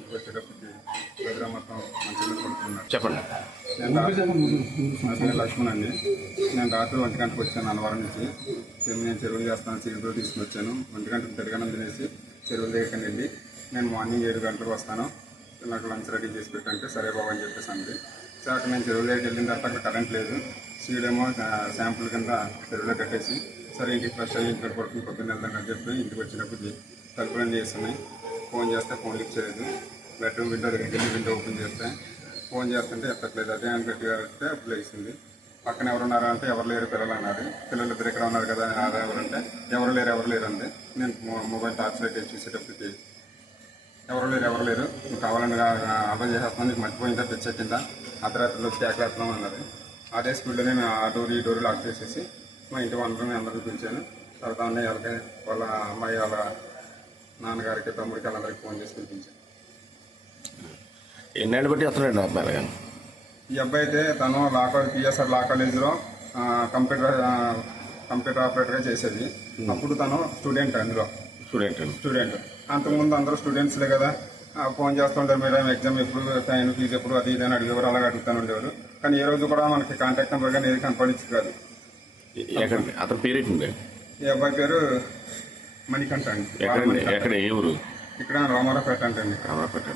ఇంటికి వచ్చేటప్పటికి గదిలో మొత్తం మంచిగా పడుతున్నాడు. చెప్పండి. నా పేరు లక్ష్మణ్ అండి. నేను రాత్రి 1 గంటకు వచ్చాను అన్నవరం నుంచి. నేను చెరువులు చేస్తాను, చిరుపులు తీసుకుని వచ్చాను. 1 గంటకు తిరగనం తినేసి చెరువుల దగ్గరికి వెళ్ళి నేను మార్నింగ్ 7 గంటలకు వస్తాను, నాకు లంచ్ రెడీ చేసి పెట్టంటే సరే బాబు అని చెప్పేసి అండి. సో అక్కడ నేను చెరువుల దగ్గరికి వెళ్ళిన తర్వాత అక్కడ కరెంట్ లేదు. సీడేమో శాంపుల్ కింద చెరువులో కట్టేసి సరే ఇంటికి ఫ్రెష్ అయ్యి ఇంటికి పడుకుని పొద్దున్న వెళ్దాం అని చెప్పి ఇంటికి వచ్చినప్పుడు తలుపులన్నీ చేస్తున్నాయి. ఫోన్ చేస్తే ఫోన్ లిఫ్ట్ చేయలేదు. బెడ్రూమ్ విండో దగ్గరికి వెళ్ళి విండో ఓపెన్ చేస్తే ఫోన్ చేస్తుంటే ఎత్తట్లేదు. అదే అని గట్టిగా వస్తే అప్పుడు లేచింది. పక్కన ఎవరున్నారా అంటే ఎవరు లేరు పిల్లలు అన్నారు. పిల్లలు ఇద్దరు ఇక్కడ ఉన్నారు కదా, అదే ఎవరంటే ఎవరు లేరు అంది. నేను మొబైల్ టార్చ్ లైట్ వేసి చూసేటప్పటికి ఎవరు లేరు, నువ్వు కావాలని అర్థం చేసేస్తున్నాను, నీకు మర్చిపోయిందా తెచ్చెక్కిందా అర్ధరాత్రిలో వచ్చి కేకలేస్తున్నాం అన్నది. అదే స్పీడ్లో నేను ఆ డోర్ ఈ డోర్ లాక్ చేసేసి మా ఇంటి వనరుని అందరికీ పిలిచాను. తర్వాత అన్నయ్యలకి వాళ్ళ అమ్మాయి వాళ్ళ నాన్నగారికి తమ్ముడికి వాళ్ళందరికీ ఫోన్ చేసి పిలిపించాను. ఎన్నేళ్ళు బట్టి వస్తున్నాడు అబ్బాయి గారు? ఈ అబ్బాయి అయితే తను పిఎస్ఆర్ లా కాలేజీలో కంప్యూటర్ ఆపరేటర్గా చేసేది. అప్పుడు తను స్టూడెంట్, అందులో స్టూడెంట్. అంతకుముందు అందరూ స్టూడెంట్స్లే కదా, ఫోన్ చేస్తుంటారు మేడం ఎగ్జామ్ ఎప్పుడు, ఫైన్ ఫీజు ఎప్పుడు, అది ఇది అని అడిగేవారు, అలాగే అడుగుతూ ఉండేవారు. కానీ ఏ రోజు కూడా మనకి కాంటాక్ట్ నెంబర్ కానీ ఏది కనపడింది కాదు. అతని పేరు ఏంటండి? ఈ అబ్బాయి పేరు మణికంఠ అండి. ఎక్కడ, ఏ ఊరు? ఇక్కడ రామారావుపేట అంటే అండి. రామారావుపేట.